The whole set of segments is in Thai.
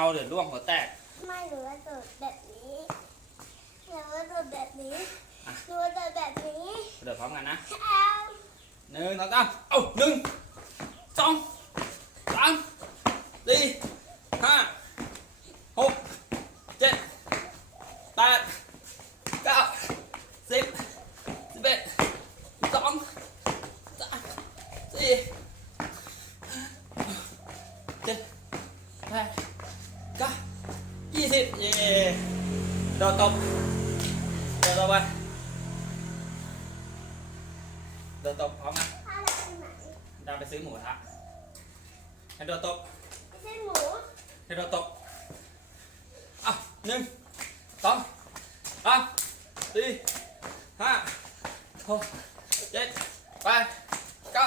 เอาเดี๋ยวร่วงหัวแตก ไม่หนูว่าโดดแบบนี้หนูว่าโดดแบบนี้อะหนูว่าโดดแบบนี้เดี๋ยวพร้อมกันนะเอา หนึ่งสองสามเอ้าหนึ่ง ดดตบโดดตบไปโดดตบพร้อมนะไหนดาไปซื้อหมูกระทะให้ดดตบไม่ใช่หมูให้ดดตบอะหนึ่งสองสามสี่ห้าหกเจ็ดแปดเก้า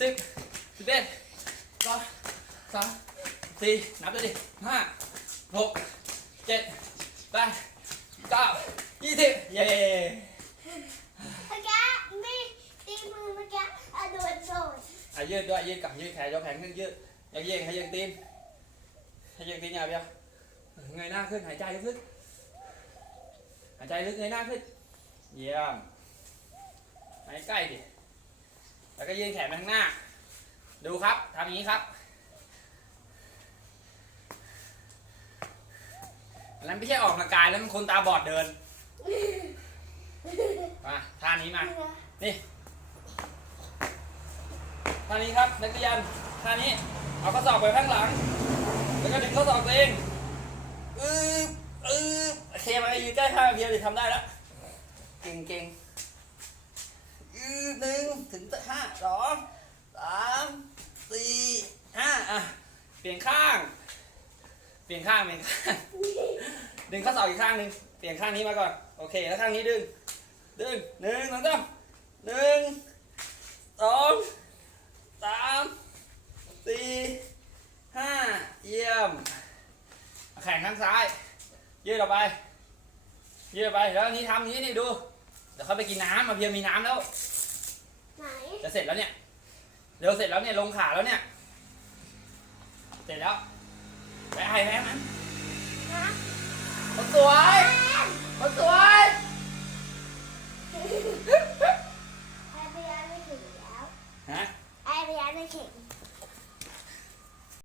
สิบสิบเอ็ดสองสามสี่นับเลยดิห้าหกเจ็ดแปด เก้ายี่สิบเย้เมื่อกี้ไม่ตีมือเมื่อกี้อะโดโดดอะยืดด้วยยืดกับยืดแขนยกแขนขึ้นยืดอยากย่งให้ยังตีนให้ยังตีนอย่าเบี้ยวเงยหน้าขึ้นหายใจลึกๆหายใจลึกเงยหน้าขึ้นเยี่ยมหายใกล้ดิแล้วก็ยืนแขนไปข้างหน้า ดูครับทำอย่างนี้ครับ อันนั้นไม่ใช่ออกกำลังกายแล้วมันคนตาบอดเดิน มาท่านี้มา นี่ ท่านี้ครับนักเรียน ท่านี้ เอาข้อศอกไปข้างหลัง แล้วก็ดึงข้อศอกตัวเอง อืบอืบโอเคมายืนใกล้ข้างเพียรดิทำได้แล้ว เก่งเก่งอืบหนึ่งถึงห้าสองสามสี่ห้าอะ เปลี่ยนข้าง ปลี่ยนข้างเปลี่ยนข้างดึงข้อศอกอีกข้างหนึ่งเปลี่ยนข้างนี้มาก่อนโอเคแล้วข้างนี้ดึงดึงหนึ่งสองสามหนึ่งสองสามสี่ห้าเยี่ยมแข่งข้างซ้าย ยืดออกไป ยืดออกไปแล้วอันนี้ทำอย่างนี้นี่ดูเดี๋ยวเขาไปกินน้ำมาเพียงมีน้ำแล้วไหนจะเสร็จแล้วเนี่ยเร็วเสร็จแล้วเนี่ยลงขาแล้วเนี่ย เสร็จแล้ว ไปไอ้แม่มันคนสวยคนสวยไอ้พยานไม่ถึงแล้วฮะไอ้พยานไม่ถึง